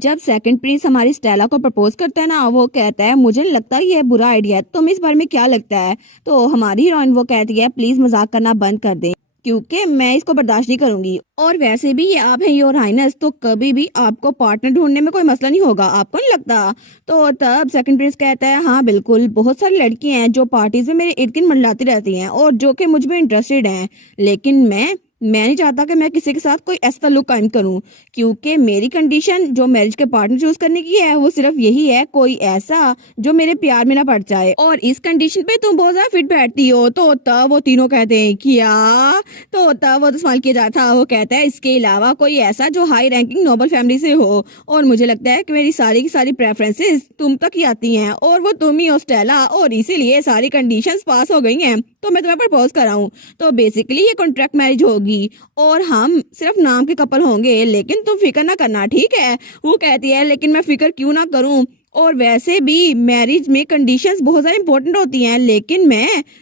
जब second Prince हमारी Stella को प्रपोज करता है ना, वो कहता है मुझे नहीं लगता ये बुरा आइडिया है, तुम इस बारे में क्या लगता है। तो हमारी हीरोइन वो कहती है प्लीज मजाक करना बंद कर दे क्योंकि मैं इसको बर्दाश्त नहीं करूंगी। और वैसे भी ये आप हैं योर हाइनेस, तो कभी भी आपको पार्टनर ढूंढने में कोई मसला नहीं होगा, आपको नहीं लगता। तो तब सेकंड प्रिंस कहता है हाँ बिल्कुल, बहुत सारी लड़कियां हैं जो पार्टीज में मेरे इर्द गिर्द मंडलाती रहती हैं और जो कि मुझ में इंटरेस्टेड हैं, लेकिन मैं नहीं चाहता कि मैं किसी के साथ कोई ऐसा ताल्लुक कायम करूं, क्योंकि मेरी कंडीशन जो मैरिज के पार्टनर चूज करने की है वो सिर्फ यही है, कोई ऐसा जो मेरे प्यार में ना पड़ जाए। और इस कंडीशन पे तुम बहुत ज्यादा फिट बैठती हो। तो तब वो तीनों कहते हैं क्या। तो तब वो तो सवाल किया जाता है, वो कहता है इसके अलावा कोई ऐसा जो हाई रैंकिंग नोबल फैमिली से हो, और मुझे लगता है कि मेरी सारी की सारी प्रेफरेंसेस तुम तक ही आती हैं और वो तुम ही हो स्टेला, और इसीलिए सारी कंडीशंस पास हो गई हैं तो मैं तुम्हें प्रपोज कर रहा हूँ। तो बेसिकली ये कॉन्ट्रैक्ट मैरिज होगी और हम सिर्फ नाम के कपल होंगे, लेकिन तुम फिक्र ना करना, ठीक है। वो कहती है लेकिन मैं फिक्र क्यों ना करूं, और वैसे भी मैरिज में कंडीशंस बहुत ज्यादा इंपॉर्टेंट होती हैं, लेकिन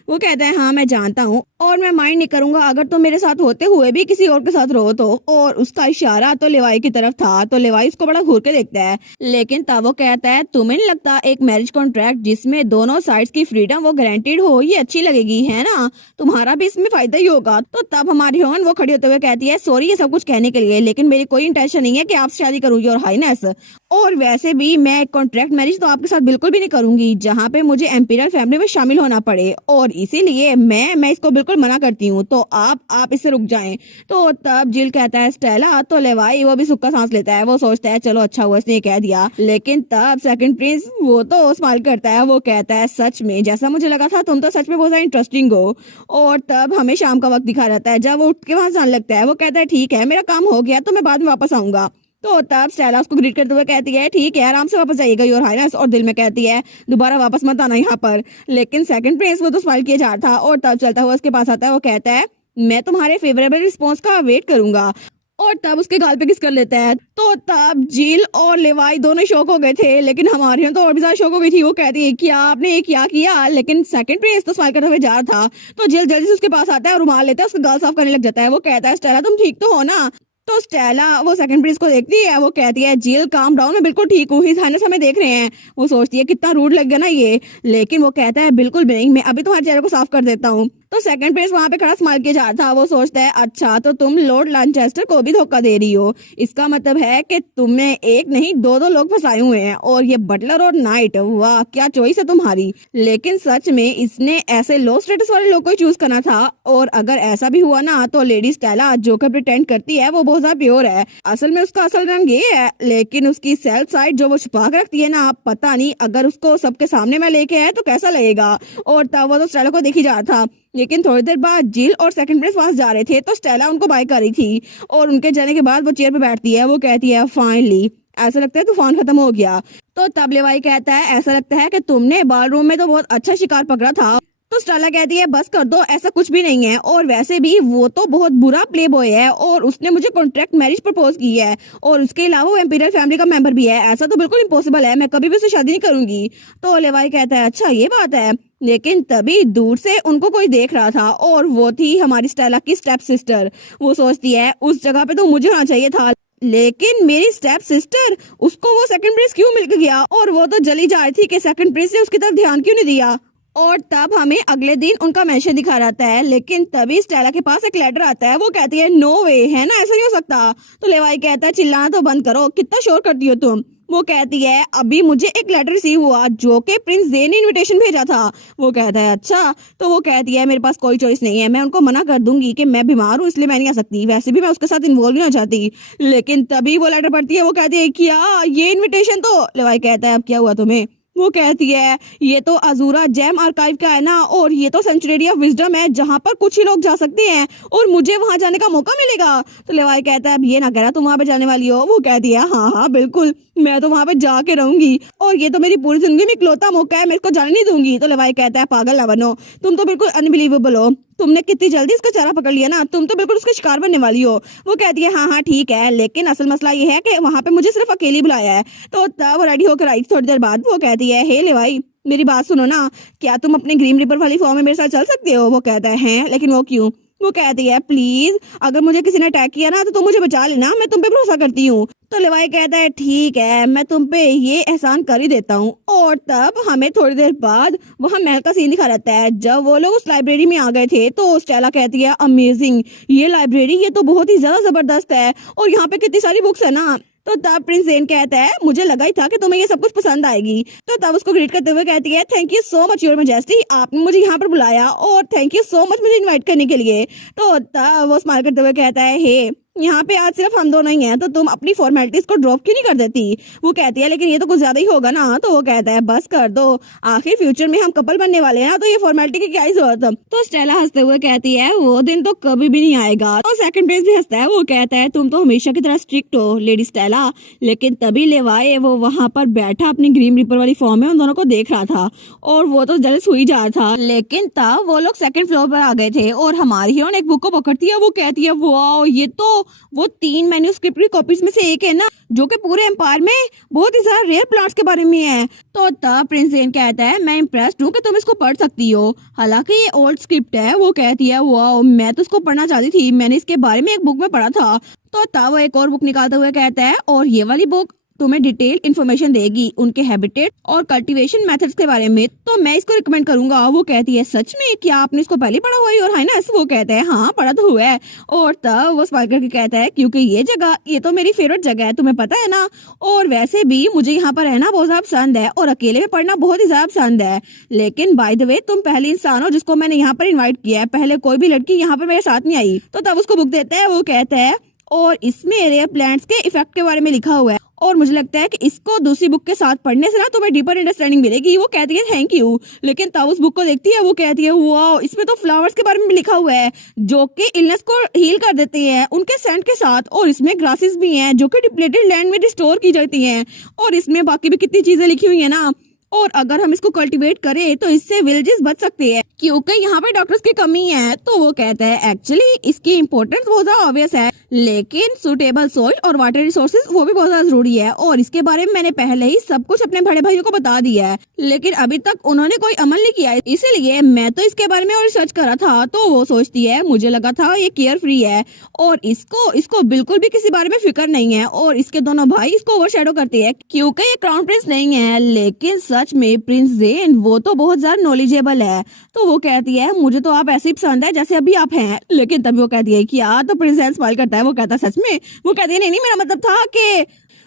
वो कहता है हाँ मैं जानता हूँ और मैं माइंड नहीं करूंगा अगर तुम मेरे साथ होते हुए भी किसी और के साथ रहो तो। और उसका इशारा तो लेवाई की तरफ था, तो लेवाई उसको बड़ा घूर के देखता है, लेकिन तब वो कहता है तुम्हें नहीं लगता एक मैरिज कॉन्ट्रैक्ट जिसमें दोनों साइड्स की फ्रीडम वो गारंटेड हो ये अच्छी लगेगी, है ना, तुम्हारा भी इसमें फायदा ही होगा। तो तब हमारी हीरोइन वो खड़ी होते हुए कहती है सॉरी ये सब कुछ कहने के लिए, लेकिन मेरी कोई इंटेंशन नहीं है कि आपसे शादी करूँ योर हाइनेस, और वैसे भी मैं कॉन्ट्रैक्ट मैरिज तो आपके साथ बिल्कुल भी नहीं करूंगी जहाँ पे मुझे एम्पीरियल फैमिली में शामिल होना पड़े, और इसीलिए मैं इसको बिल्कुल मना करती हूँ, तो आप इससे रुक जाएं। तो तब जिल कहता है स्टेला, तो लेवाई वो भी सुक्का सांस लेता है, वो सोचता है चलो अच्छा हुआ इसने ये कह दिया। लेकिन तब सेकंड प्रिंस वो तो स्माइल करता है, वो कहता है सच में जैसा मुझे लगा था तुम तो सच में बहुत ज्यादा इंटरेस्टिंग हो। और तब हमें शाम का वक्त दिखा रहता है जब वो उठ के वहां जाने लगता है, वो कहता है ठीक है मेरा काम हो गया तो मैं बाद में वापस आऊंगा। तो तब स्टेला उसको ग्रीट करते हुए कहती है ठीक है आराम से वापस जाइएगा योर हाइनेस, और दिल में कहती है दोबारा वापस मत आना यहाँ पर। लेकिन सेकंड प्रिंस वो तो स्माइल किए जा रहा था, और तब चलता हुआ उसके पास आता है, वो कहता है मैं तुम्हारे फेवरेबल रिस्पॉन्स का वेट करूंगा, और तब उसके गाल पे किस कर लेता है। तो तब जिल और लेवाई दोनों शौक हो गए थे, लेकिन हमारी तो और भी ज्यादा शौक हो गई थी, वो कहती है क्या आपने ये क्या किया। लेकिन सेकंड प्रिंस तो स्माइल करते हुए जा रहा था, तो जिल जल्दी से उसके पास आता है और रुमाल लेता है, उसका गाल साफ करने लग जाता है। वो कहता है स्टेला तुम ठीक तो हो ना। तो स्टेला वो सेकंड प्रिंस को देखती है, वो कहती है जिल काम डाउन, मैं बिल्कुल ठीक हूँ, हिज हाइनेस हमें देख रहे हैं। वो सोचती है कितना रूड लग गया ना ये, लेकिन वो कहता है बिल्कुल भी नहीं, मैं अभी तुम्हारे चेहरे को साफ कर देता हूँ। तो सेकंड प्रिंस वहां पे खड़ा स्माइल किया जा रहा था, वो सोचता है अच्छा तो तुम लॉर्ड लैनचेस्टर को भी धोखा दे रही हो, इसका मतलब है कि तुमने एक नहीं दो दो लोग फंसाए हुए हैं, और ये बटलर और नाइट, वाह क्या चॉइस है तुम्हारी। लेकिन सच में इसने ऐसे लो स्टेटस वाले लोग को चूज करना था, और अगर ऐसा भी हुआ ना तो लेडी स्टेला जो कि प्रिटेंड करती है वो बहुत ज्यादा प्योर है, असल में उसका असल रंग ये है, लेकिन उसकी सेल्फ साइड जो वो छुपा के रखती है ना, पता नहीं अगर उसको सबके सामने में लेके आए तो कैसा लगेगा। और तब वो तो स्टेला को देखी जा रहा था, लेकिन थोड़ी देर बाद जिल और सेकंड प्रिंस वहां जा रहे थे, तो स्टेला उनको बाय कर रही थी, और उनके जाने के बाद वो चेयर पे बैठती है, वो कहती है फाइनली ऐसा लगता है तूफान खत्म हो गया। तो तब लेवाई कहता है ऐसा लगता है कि तुमने बाल रूम में तो बहुत अच्छा शिकार पकड़ा था। तो स्टेला कहती है बस कर दो, ऐसा कुछ भी नहीं है, और वैसे भी वो तो बहुत बुरा प्ले बॉय है और उसने मुझे कॉन्ट्रैक्ट मैरिज प्रपोज की है, और उसके अलावा वो एम्पीरियल फैमिली का मेंबर भी है, ऐसा तो बिल्कुल इम्पॉसिबल है, मैं कभी भी उससे शादी नहीं करूंगी। तो लेवाई कहता है अच्छा ये बात है। लेकिन तभी दूर से उनको कोई देख रहा था, और वो थी हमारी स्टेला की स्टेप सिस्टर। वो सोचती है उस जगह पे तो मुझे होना चाहिए था, लेकिन मेरी स्टेप सिस्टर, उसको वो सेकंड प्रिंस क्यों मिल गया, और वो तो जली जा रही थी कि सेकंड प्रिंस ने उसकी तरफ ध्यान क्यों नहीं दिया। और तब हमें अगले दिन उनका मैसेज दिखा रहता है, लेकिन तभी स्टेला के पास एक लेटर आता है, वो कहती है नो वे, है ना ऐसा नहीं हो सकता। तो लेवाई कहता है चिल्लाना तो बंद करो, कितना शोर करती हो तुम। वो कहती है अभी मुझे एक लेटर रिसीव हुआ जो कि प्रिंस जे ने इनविटेशन भेजा था। वो कहता है अच्छा। तो वो कहती है मेरे पास कोई चॉइस नहीं है, मैं उनको मना कर दूंगी कि मैं बीमार हूँ इसलिए मैं नहीं आ सकती, वैसे भी मैं उसके साथ इन्वॉल्व नहीं हो चाहती। लेकिन तभी वो लेटर पढ़ती है, वो कहती है क्या ये इन्विटेशन। तो लेवाई कहता है अब क्या हुआ तुम्हें। वो कहती है ये तो अजूरा जेम आर्काइव का है ना, और ये तो सेंचुरी ऑफ विजडम है जहाँ पर कुछ ही लोग जा सकते हैं, और मुझे वहां जाने का मौका मिलेगा। तो लेवाई कहता है अब ये ना कह रहा तुम वहां पे जाने वाली हो। वो कहती है हाँ हाँ बिल्कुल, मैं तो वहां पे जाके रहूंगी, और ये तो मेरी पूरी जिंदगी में इकलौता मौका है, मैं इसको जाने नहीं दूंगी। तो लेवाई कहता है पागल ना बनो, तुम तो बिल्कुल अनबिलीवेबल हो, तुमने कितनी जल्दी इसका चेहरा पकड़ लिया ना, तुम तो बिल्कुल उसका शिकार बनने वाली हो। वो कहती है हाँ हाँ ठीक है, लेकिन असल मसला ये है कि वहां पे मुझे सिर्फ अकेली बुलाया है। तो तब वो रेडी होकर आई थोड़ी देर बाद, वो कहती है हे लेवाई मेरी बात सुनो ना, क्या तुम अपने ग्रीन रिपर वाली फॉर्म में मेरे साथ चल सकते हो। वो कहता है हैं लेकिन वो क्यों। वो कहती है प्लीज अगर मुझे किसी ने अटैक किया ना तो तुम मुझे बचा लेना, मैं तुम पे भरोसा करती हूँ। तो लेवाई कहता है ठीक है, मैं तुम पे ये एहसान कर ही देता हूँ। और तब हमें थोड़ी देर बाद वहाँ महल का सीन दिखा रहता है। जब वो लोग उस लाइब्रेरी में आ गए थे तो स्टेला कहती है अमेजिंग, ये लाइब्रेरी ये तो बहुत ही ज्यादा जबरदस्त है और यहाँ पे कितनी सारी बुक्स है ना। तो तब प्रिंस जेन कहता है मुझे लगा ही था कि तुम्हें ये सब कुछ पसंद आएगी। तो तब उसको ग्रीट करते हुए कहती है thank you so much your majesty, आपने मुझे यहाँ पर बुलाया और थैंक यू सो मच मुझे इनवाइट करने के लिए। तो तब वो स्माइल करते हुए कहता है हे यहाँ पे आज सिर्फ हम दोनों ही हैं, तो तुम अपनी फॉर्मेलिटीज को ड्रॉप क्यों नहीं कर देती। वो कहती है लेकिन ये तो कुछ ज्यादा ही होगा ना। तो वो कहता है बस कर दो, आखिर फ्यूचर में हम कपल बनने वाले हैं ना, तो ये फॉर्मेलिटी की क्या ही जरूरत। तो स्टेला हंसते हुए कहती है वो दिन तो कभी भी नहीं आएगा। तो सेकंड प्रिंस भी हंसता है, वो कहता है तुम तो हमेशा की तरह स्ट्रिक्ट हो लेडी स्टेला। लेकिन तभी लेवाए वो वहाँ पर बैठा अपनी ग्रीन रिपर वाली फॉर्म में उन दोनों को देख रहा था और वो तो जल्द हुई जा रहा था। लेकिन तब वो लोग सेकंड फ्लोर पर आ गए थे और हमारी हीरोइन एक बुक को पकड़ती है। वो कहती है वाओ, ये तो वो 3 मैन्युस्क्रिप्ट की कॉपीज में से एक है ना, जो कि पूरे एम्पायर में बहुत ही ज्यादा रेयर प्लांट्स के बारे में है। तो तब प्रिंस जेन कहता है मैं इम्प्रेस्ड हूँ कि तुम इसको पढ़ सकती हो, हालांकि ये ओल्ड स्क्रिप्ट है। वो कहती है वाओ, मैं तो इसको पढ़ना चाहती थी, मैंने इसके बारे में एक बुक में पढ़ा था। तो तब वो एक और बुक निकालते हुए कहता है और ये वाली बुक तुम्हें डिटेल इन्फॉर्मेशन देगी उनके हैबिटेट और कल्टीवेशन मेथड्स के बारे में, तो मैं इसको रिकमेंड करूंगा। वो कहती है सच में, क्या आपने इसको पहले पढ़ा हुआ है और है ना। वो कहता है हाँ पढ़ा तो हुआ है। और तब वो स्माइल करके कहता है क्योंकि ये तो मेरी फेवरेट जगह है, तुम्हें पता है ना, और वैसे भी मुझे यहाँ पर रहना बहुत ज्यादा पसंद है और अकेले में पढ़ना बहुत ही ज्यादा पसंद है। लेकिन बाय द वे तुम पहली इंसान हो जिसको मैंने यहाँ पर इन्वाइट किया है, पहले कोई भी लड़की यहाँ पर मेरे साथ नहीं आई। तो तब उसको बुक देता है। वो कहता है और इसमें रेयर प्लांट्स के इफेक्ट के बारे में लिखा हुआ है और मुझे लगता है कि इसको दूसरी बुक के साथ पढ़ने से ना तुम्हें डीपर अंडरस्टैंडिंग मिलेगी। वो कहती है थैंक यू। लेकिन तब उस बुक को देखती है, वो कहती है वाओ, इसमें तो फ्लावर्स के बारे में भी लिखा हुआ है जो कि इलनेस को हील कर देते हैं उनके सेंट के साथ, और इसमें ग्रासेस भी हैं जो कि डिप्लेटेड लैंड में रिस्टोर की जाती हैं, और इसमें बाकी भी कितनी चीजें लिखी हुई है ना। और अगर हम इसको कल्टीवेट करें तो इससे विलेजेस बच सकते हैं क्योंकि यहाँ पे डॉक्टर्स की कमी है। तो वो कहता है एक्चुअली इसकी इम्पोर्टेंस बहुत ज्यादा ऑब्वियस है, लेकिन सुटेबल सॉइल और वाटर रिसोर्सेज वो भी बहुत ज्यादा जरूरी है, और इसके बारे में मैंने पहले ही सब कुछ अपने बड़े भाइयों को बता दिया है, लेकिन अभी तक उन्होंने कोई अमल नहीं किया है, इसीलिए मैं तो इसके बारे में और रिसर्च करा था। तो वो सोचती है मुझे लगा था ये केयर फ्री है और इसको बिल्कुल भी किसी बारे में फिक्र नहीं है, और इसके दोनों भाई इसको ओवरशैडो करते हैं क्योंकि ये क्राउन प्रिंस नहीं है। लेकिन सच में प्रिंस जेन वो तो बहुत ज्यादा नॉलेजेबल है। तो वो कहती है मुझे तो आप ऐसे ही पसंद है जैसे अभी आप हैं। लेकिन तभी वो कहती है कि यार, तो प्रिंस जेन स्माइल करता है। वो कहता है सच में। वो कहती है नहीं नहीं, मेरा मतलब था कि,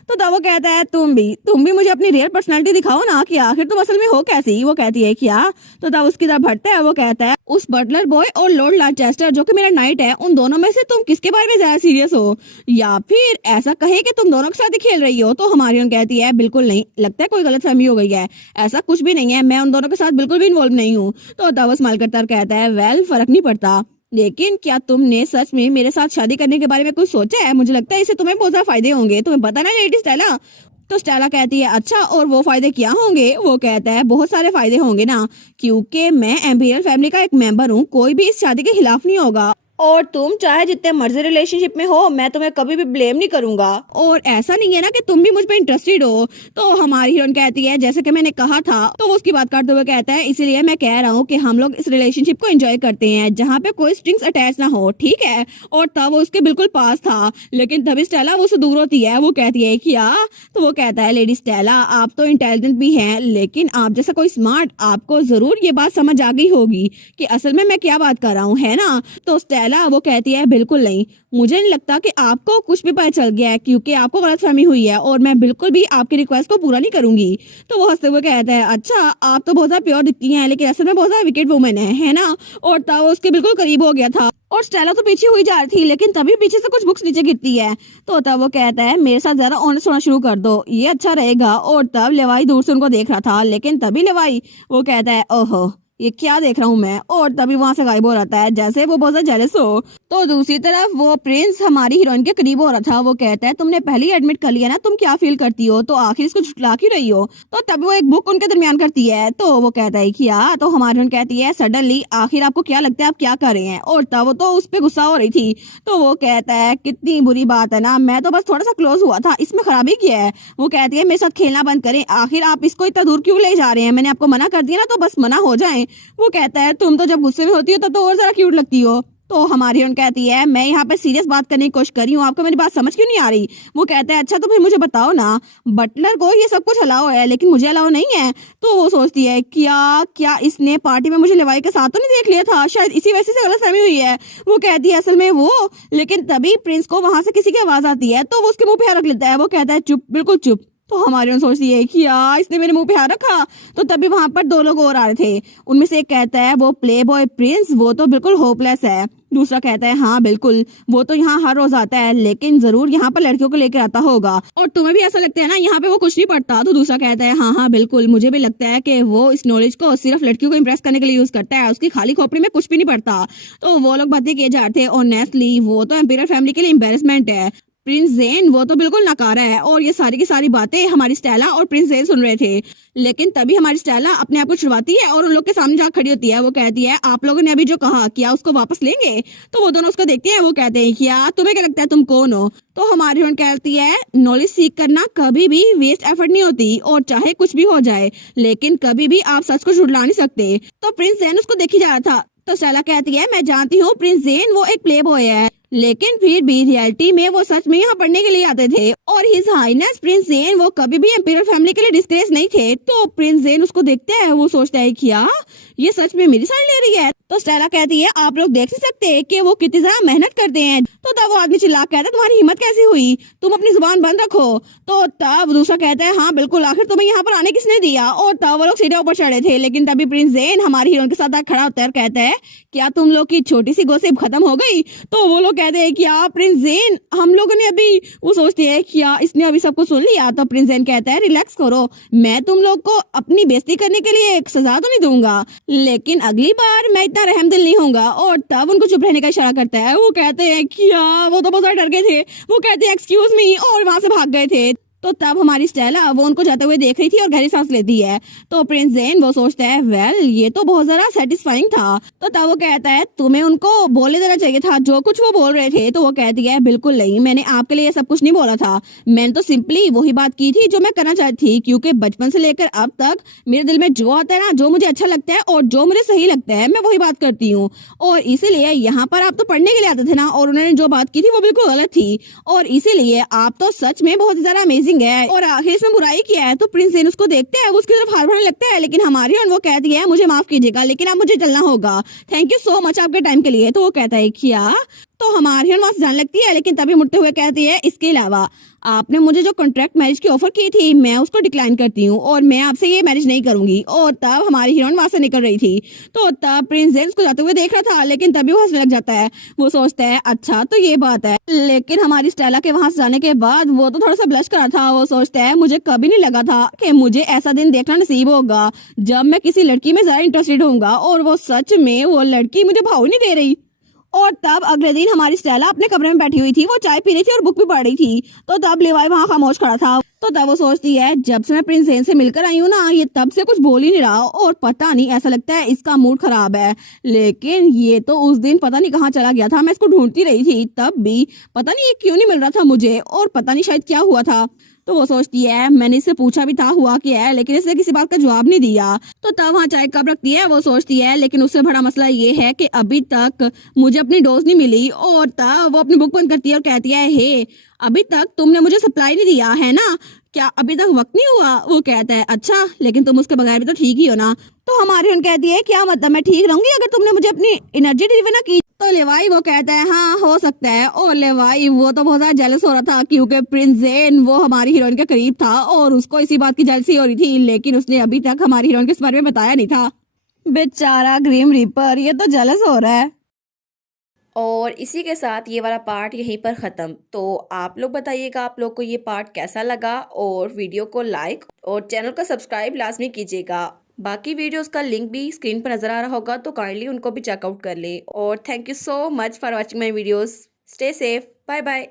तो तब वो कहता है तुम भी मुझे अपनी रियल पर्सनालिटी दिखाओ ना कि आखिर तुम असल में हो कैसी। वो कहती है क्या। तो तब उसकी तरफ हटता है। वो कहता है उस बटलर बॉय और लॉर्ड लार्चेस्टर जो कि मेरा नाइट है, उन दोनों में से तुम किसके बारे में ज्यादा सीरियस हो, या फिर ऐसा कहे कि तुम दोनों के साथ ही खेल रही हो। तो हमारी कहती है बिल्कुल नहीं, लगता है कोई गलतफहमी हो गई है, ऐसा कुछ भी नहीं है, मैं उन दोनों के साथ बिल्कुल भी इन्वॉल्व नहीं हूँ। तो तब वो स्माइल करता और कहता है वेल, फर्क नहीं पड़ता, लेकिन क्या तुमने सच में मेरे साथ शादी करने के बारे में कुछ सोचा है। मुझे लगता है इससे तुम्हें बहुत ज्यादा फायदे होंगे, तुम्हें पता ना लेडी स्टेला। तो स्टेला कहती है अच्छा, और वो फायदे क्या होंगे। वो कहता है बहुत सारे फायदे होंगे ना, क्योंकि मैं एम्पिरियल फैमिली का एक मेंबर हूँ, कोई भी इस शादी के खिलाफ नहीं होगा, और तुम चाहे जितने मर्जी रिलेशनशिप में हो, मैं तुम्हें कभी भी ब्लेम नहीं करूंगा, और ऐसा नहीं है ना कि तुम भी मुझ पे इंटरेस्टेड हो। तो हमारी हीरोइन कहती है जैसे कि मैंने कहा था। तो वो उसकी बात करते हुए कहता है इसीलिए मैं कह रहा हूँ कि हम लोग इस रिलेशनशिप को एंजॉय करते हैं जहाँ पे कोई स्ट्रिंग्स अटैच ना हो, ठीक है। और तब वो उसके बिल्कुल पास था, लेकिन तभी स्टेला वो से दूर होती है। वो कहती है क्या। तो वो कहता है लेडी स्टेला, आप तो इंटेलिजेंट भी हैं, लेकिन आप जैसा कोई स्मार्ट, आपको जरूर ये बात समझ आ गई होगी कि असल में मैं क्या बात कर रहा हूँ, है ना। तो स्टेला वो कहती है बिल्कुल नहीं, मुझे नहीं लगता कि आपको कुछ भी पता चल गया है, क्योंकि आपको गलतफहमी हुई है और मैं बिल्कुल भी आपकी रिक्वेस्ट को पूरा नहीं करूंगी। तो वो हंसते हुए कहता है अच्छा, आप तो बहुत ज्यादा प्योर दिखती हैं, लेकिन असल में बहुत ज्यादा विकेट वुमन है ना। और तब वो उसके बिल्कुल करीब हो गया था और स्टेला तो पीछे हुई जा रही थी, लेकिन तभी पीछे से कुछ बुक्स नीचे गिरती है। तो तब वो कहता है मेरे साथ ज्यादा ऑनेस्ट होना शुरू कर दो, ये अच्छा रहेगा। और तब लेवाई दूर से उनको देख रहा था, लेकिन तभी लेवाई वो कहता है ओहो, ये क्या देख रहा हूँ मैं, और तभी वहां से गायब हो रहता है जैसे वो बहुत ज्यादा जेलस हो। तो दूसरी तरफ वो प्रिंस हमारी हीरोइन के करीब हो रहा था। वो कहता है तुमने पहले ही एडमिट कर लिया ना, तुम क्या फील करती हो, तो आखिर इसको झुठला क्यों रही हो। तो तब वो एक बुक उनके दरमियान करती है। तो वो कहता है क्या। तो हमारी हीरोइन कहती है सडनली आखिर आपको क्या लगता है आप क्या कर रहे हैं। और तब वो तो उस पर गुस्सा हो रही थी। तो वो कहता है कितनी बुरी बात है ना, मैं तो बस थोड़ा सा क्लोज हुआ था, इसमें खराबी क्या है। वो कहती है मेरे साथ खेलना बंद करें, आखिर आप इसको इतना दूर क्यों ले जा रहे हैं, मैंने आपको मना कर दिया ना, तो बस मना हो जाए। वो कहता है तुम तो जब गुस्से में होती हो तब तो और ज्यादा क्यूट लगती हो। तो हमारी हीरोइन कहती है मैं यहाँ पे सीरियस बात करने की कोशिश कर रही हूँ, आपको मेरी बात समझ क्यों नहीं आ रही। वो कहता है अच्छा तो फिर मुझे बताओ ना, बटलर को ये सब कुछ अलाउ है लेकिन मुझे अलाउ नहीं है। तो वो सोचती है क्या क्या इसने पार्टी में मुझे लेवाई के साथ तो नहीं देख लिया था, शायद इसी वजह से गलतफहमी हुई है। वो कहती है असल में वो, लेकिन तभी प्रिंस को वहां से किसी की आवाज आती है तो वो उसके मुंह पे हाथ रख लेता है। वो कहता है चुप, बिल्कुल चुप। तो हमारी सोचती है कि यार इसने मेरे मुंह पे हाथ रखा। तो तभी वहां पर दो लोग और आ रहे थे, उनमें से एक कहता है वो प्ले बॉय प्रिंस वो तो बिल्कुल होपलेस है। दूसरा कहता है हाँ बिल्कुल, वो तो यहाँ हर रोज आता है लेकिन जरूर यहाँ पर लड़कियों को लेकर आता होगा, और तुम्हें भी ऐसा लगता है ना यहाँ पे वो कुछ नहीं पढ़ता। तो दूसरा कहता है हाँ हाँ बिल्कुल, मुझे भी लगता है कि वो इस नॉलेज को सिर्फ लड़कियों को इम्प्रेस करने के लिए यूज करता है, उसकी खाली खोपड़ी में कुछ भी नहीं पढ़ता। तो वो लोग बातें किए जा रहे थे, और नेस्टली वो तो एम्पीरियल फैमिली के लिए एम्बेरसमेंट है, प्रिंस जेन वो तो बिल्कुल नकारा है। और ये सारी की सारी बातें हमारी स्टेला और प्रिंस जेन सुन रहे थे। लेकिन तभी हमारी स्टेला अपने आप को छुड़वाती है और उन लोग के सामने जाकर खड़ी होती है। वो कहती है आप लोगों ने अभी जो कहा क्या उसको वापस लेंगे। तो वो दोनों उसको देखते हैं, वो कहते हैं क्या तुम्हें क्या लगता है तुम कौन हो। तो हमारी हीरोइन कहती है नॉलेज सीख करना कभी भी वेस्ट एफर्ट नहीं होती, और चाहे कुछ भी हो जाए लेकिन कभी भी आप सच को झुठला नहीं सकते। तो प्रिंस जेन उसको देखी जा रहा था। तो स्टेला कहती है मैं जानती हूँ प्रिंस जेन वो एक प्ले बॉय है, लेकिन फिर भी रियलिटी में वो सच में यहाँ पढ़ने के लिए आते थे, और हिज हाईनेस प्रिंस जेन वो कभी भी एम्पीरियल फैमिली के लिए डिस्ग्रेस नहीं थे। तो प्रिंस जेन उसको देखते हैं, वो सोचता है क्या ये सच में मेरी साइड ले रही है। तो स्टेला कहती है आप लोग देख नहीं सकते कि वो कितनी ज्यादा मेहनत करते हैं। तो तब वो आदमी चिल्ला कहता है तुम्हारी हिम्मत कैसी हुई, तुम अपनी जुबान बंद रखो। तो तब दूसरा कहता है हाँ बिल्कुल, आखिर तुम्हें यहाँ पर आने किसने दिया। और तब वो लोग सीधे ऊपर चढ़े थे, लेकिन तभी प्रिंस जेन हमारी हीरोइन के साथ आकर खड़ा होता है और कहता है क्या तुम लोग की छोटी सी गॉसिप खत्म हो गई। तो वो लोग कहते हैं क्या प्रिंस जेन हम लोगों ने अभी, वो सोचते हैं क्या इसने अभी सब कुछ सुन लिया। तो प्रिंस जेन कहता है रिलैक्स करो, मैं तुम लोग को अपनी बेइज्जती करने के लिए एक सजा तो नहीं दूंगा, लेकिन अगली बार मैं इतना रहमदिल नहीं होऊंगा। और तब उनको चुप रहने का इशारा करता है। वो कहते हैं क्या, वो तो बहुत ज्यादा डर गए थे, वो कहते हैं एक्सक्यूज मी और वहां से भाग गए थे। तो तब हमारी स्टेला वो उनको जाते हुए देख रही थी और गहरी सांस लेती है। तो प्रिंस जेन वो सोचता है वेल ये तो बहुत ज्यादा सेटिस्फाइंग था। तो तब वो कहता है तुम्हें उनको बोलने देना चाहिए था जो कुछ वो बोल रहे थे। तो वो कहती है बिल्कुल नहीं, मैंने आपके लिए सब कुछ नहीं बोला था, मैंने तो सिंपली वही बात की थी जो मैं करना चाहती थी, क्योंकि बचपन से लेकर अब तक मेरे दिल में जो आता है ना, जो मुझे अच्छा लगता है और जो मुझे सही लगता है मैं वही बात करती हूँ। और इसीलिए यहाँ पर आप तो पढ़ने के लिए आते थे ना, और उन्होंने जो बात की थी वो बिल्कुल गलत थी, और इसीलिए आप तो सच में बहुत ज्यादा अमेजिंग है, और आखिर इसमें बुराई किया है। तो प्रिंस जेन उसको देखते हैं, वो उसकी तरफ हाथ बढ़ाने लगता है, लेकिन हमारी और वो कहती है मुझे माफ कीजिएगा लेकिन अब मुझे चलना होगा, थैंक यू सो मच आपके टाइम के लिए। तो वो कहता है क्या, तो हमारी वहां से जाने लगती है, लेकिन तभी मुड़ते हुए कहती है इसके अलावा आपने मुझे जो कॉन्ट्रैक्ट मैरिज की ऑफर की थी मैं उसको डिक्लाइन करती हूँ, और मैं आपसे ये मैरिज नहीं करूंगी। और तब हमारी हीरोइन वहां से निकल रही थी। तो तब प्रिंस जेन उसको जाते हुए देख रहा था, लेकिन तभी वो हंसने लग जाता है। वो सोचता है अच्छा तो ये बात है, लेकिन हमारी स्टेला के वहां से जाने के बाद वो तो थोड़ा सा ब्लश करा था। वो सोचता है मुझे कभी नहीं लगा था कि मुझे ऐसा दिन देखना नसीब होगा जब मैं किसी लड़की में ज्यादा इंटरेस्टेड होऊंगा, और वो सच में वो लड़की मुझे भाव नहीं दे रही। और तब अगले दिन हमारी स्टेला अपने कमरे में बैठी हुई थी, वो चाय पी रही थी और बुक भी पढ़ रही थी। तो तब लेवाई वहां खामोश खड़ा था। तो तब वो सोचती है जब से मैं प्रिंस जेन से मिलकर आई हूँ ना, ये तब से कुछ बोल ही नहीं रहा, और पता नहीं ऐसा लगता है इसका मूड खराब है, लेकिन ये तो उस दिन पता नहीं कहाँ चला गया था, मैं इसको ढूंढती रही थी तब भी पता नहीं ये क्यों नहीं मिल रहा था मुझे, और पता नहीं शायद क्या हुआ था। तो वो सोचती है मैंने इससे पूछा भी था हुआ क्या है, लेकिन इसने किसी बात का जवाब नहीं दिया। तो तब वहाँ चाय कप रखती है। वो सोचती है लेकिन उससे बड़ा मसला ये है कि अभी तक मुझे अपनी डोज नहीं मिली। और तब वो अपनी बुक बंद करती है और कहती है हे अभी तक तुमने मुझे सप्लाई नहीं दिया है ना, क्या अभी तक वक्त नहीं हुआ। वो कहता है अच्छा लेकिन तुम उसके बगैर भी तो ठीक ही हो ना। तो हमारी उन कहती है क्या मतलब मैं ठीक रहूंगी अगर तुमने मुझे अपनी एनर्जी डिलीवर ना की। तो लेवाई वो कहता है हाँ हो सकता है। और लेवाई वो तो बहुत ज्यादा जेलस हो रहा था क्योंकि प्रिंस जेन वो हमारी हीरोइन के करीब था और उसको इसी बात की जेलसी हो रही थी, लेकिन उसने अभी तक हमारी हीरोइन के इस बारे में बताया नहीं था। बेचारा ग्रीम रीपर ये तो जेलस हो रहा है। और इसी के साथ ये वाला पार्ट यहीं पर ख़त्म। तो आप लोग बताइएगा आप लोग को ये पार्ट कैसा लगा, और वीडियो को लाइक और चैनल को सब्सक्राइब लाजमी कीजिएगा। बाकी वीडियोस का लिंक भी स्क्रीन पर नज़र आ रहा होगा, तो काइंडली उनको भी चेकआउट कर लें। और thank you so much for watching my videos. Stay safe, bye bye.